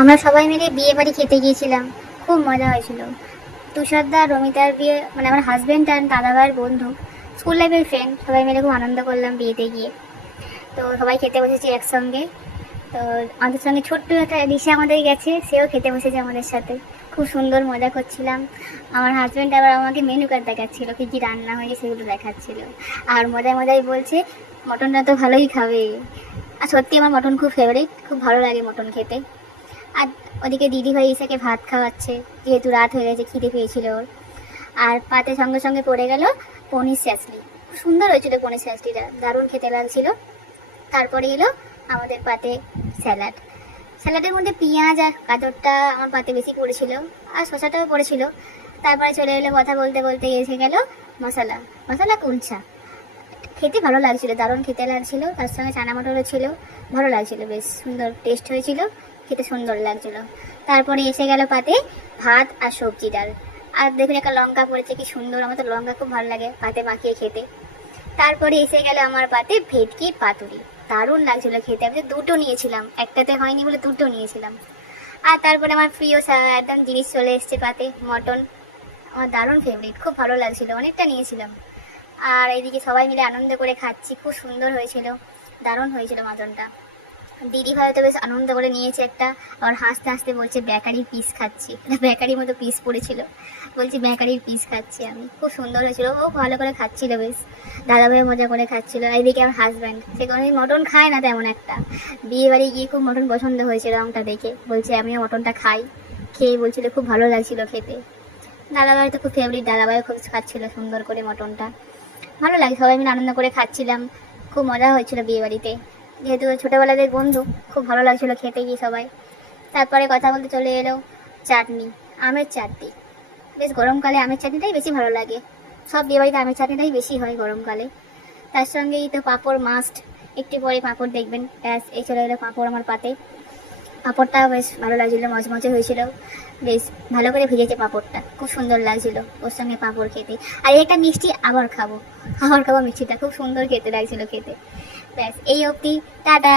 আমরা সবাই মিলে বিয়ে বাড়ি খেতে গিয়েছিলাম, খুব মজা হয়েছিল। তুষারদা আর রমিতার বিয়ে, মানে আমার হাজব্যান্ড আর দাদাভাইয়ের বন্ধু, স্কুল লাইফের ফ্রেন্ড, সবাই মিলে খুব আনন্দ করলাম বিয়েতে গিয়ে। তো সবাই খেতে বসেছি একসঙ্গে। তো আমাদের সঙ্গে ছোট্ট একটা রিসা আমাদের গেছে, সেও খেতে বসেছে আমাদের সাথে। খুব সুন্দর মজা করছিলাম। আমার হাজব্যান্ড আবার আমাকে মেনু কার্ড দেখাচ্ছিল, কী কী রান্না হয়েছে সেগুলো দেখাচ্ছিল। আর মজায় মজায় বলছে মটনটা তো ভালোই খাবে। আর সত্যি আমার মটন খুব ফেভারিট, খুব ভালো লাগে মটন খেতে। আর ওদিকে দিদিভাই ইসাকে ভাত খাওয়াচ্ছে, যেহেতু রাত হয়ে গেছে, খিদে পেয়েছিল ওর। আর পাতে সঙ্গে সঙ্গে পড়ে গেল পনির স্যাসলি। খুব সুন্দর হয়েছিল পনির স্যাসলিটা, দারুণ খেতে লাগছিল। তারপরে এলো আমাদের পাতে স্যালাড। স্যালাডের মধ্যে পেঁয়াজ আর গাজরটা আমার পাতে বেশি পড়েছিল, আর শসাটাও পড়েছিল। তারপরে চলে এলো, কথা বলতে বলতে এসে গেল মশলা মশলা কুলচা। খেতে ভালো লাগছিল, দারুণ খেতে লাগছিল। তার সঙ্গে চানা মটরও ছিল, ভালো লাগছিল, বেশ সুন্দর টেস্ট হয়েছিল, খেতে সুন্দর লাগছিল। তারপরে এসে গেল পাতে ভাত আর সবজি ডাল। আর দেখুন একটা লঙ্কা পড়েছে, কি সুন্দর, আমার তো লঙ্কা খুব ভালো লাগে পাতে মাখিয়ে খেতে। তারপরে এসে গেল আমার পাতে ভেটকি পাতুরি, দারুণ লাগছিল খেতে। আমি তো দুটো নিয়েছিলাম, একটাতে হয়নি বলে দুটো নিয়েছিলাম। আর তারপরে আমার প্রিয় একদম জিনিস চলে এসছে পাতে, মটন। আমার দারুণ ফেভারিট, খুব ভালো লাগছিল, অনেকটা নিয়েছিলাম। আর এইদিকে সবাই মিলে আনন্দ করে খাচ্ছি, খুব সুন্দর হয়েছিল, দারুণ হয়েছিল মটনটা। দিদি ভাই তো বেশ আনন্দ করে নিয়েছে একটা। আর হাসতে হাসতে বলছে বেকারির পিস খাচ্ছি, বেকারির মতো পিস পড়েছিল, বলছি বেকারির পিস খাচ্ছি আমি। খুব সুন্দর হয়েছিল, ও ভালো করে খাচ্ছিল বেশ, দাদাভাই মজা করে খাচ্ছিল। এইদিকে আমার হাজব্যান্ড, সে কোনোদিন মটন খায় না তেমন একটা, বিয়ে বাড়ি গিয়ে খুব মটন পছন্দ হয়েছে রঙটা দেখে, বলছে আমিও মটনটা খাই। খেয়ে বলছিল খুব ভালো লাগছিল খেতে। দাদাভাই তো খুব ফেভারিট, দাদাভাইও খুব খাচ্ছিল সুন্দর করে মটনটা। ভালো লাগে, সবাই মিলে আনন্দ করে খাচ্ছিলাম, খুব মজা হয়েছিল বিয়ে বাড়িতে, যেহেতু ছোটোবেলাদের বন্ধু, খুব ভালো লাগছিলো খেতে গিয়ে সবাই। তারপরে কথা বলতে চলে এলো চাটনি, আমের চাটনি। বেশ গরমকালে আমের চাটনিটাই বেশি ভালো লাগে, সব বিয়ে বাড়িতে আমের চাটনিটাই বেশি হয় গরমকালে। তার সঙ্গেই তো পাঁপড় মাস্ট, একটু পরে পাঁপড় দেখবেন। ব্যাস এই চলে এলো পাঁপড় আমার পাতে। পাঁপড়টাও বেশ ভালো লাগছিলো, মচমচে হয়েছিল, বেশ ভালো করে ভেজেছে পাঁপড়টা, খুব সুন্দর লাগছিল ওর সঙ্গে পাঁপড় খেতে। আর একটা মিষ্টি আবার খাবো মিষ্টিটা, খুব সুন্দর খেতে লাগছিল খেতে। ব্যাস এই অবধি, টাটা।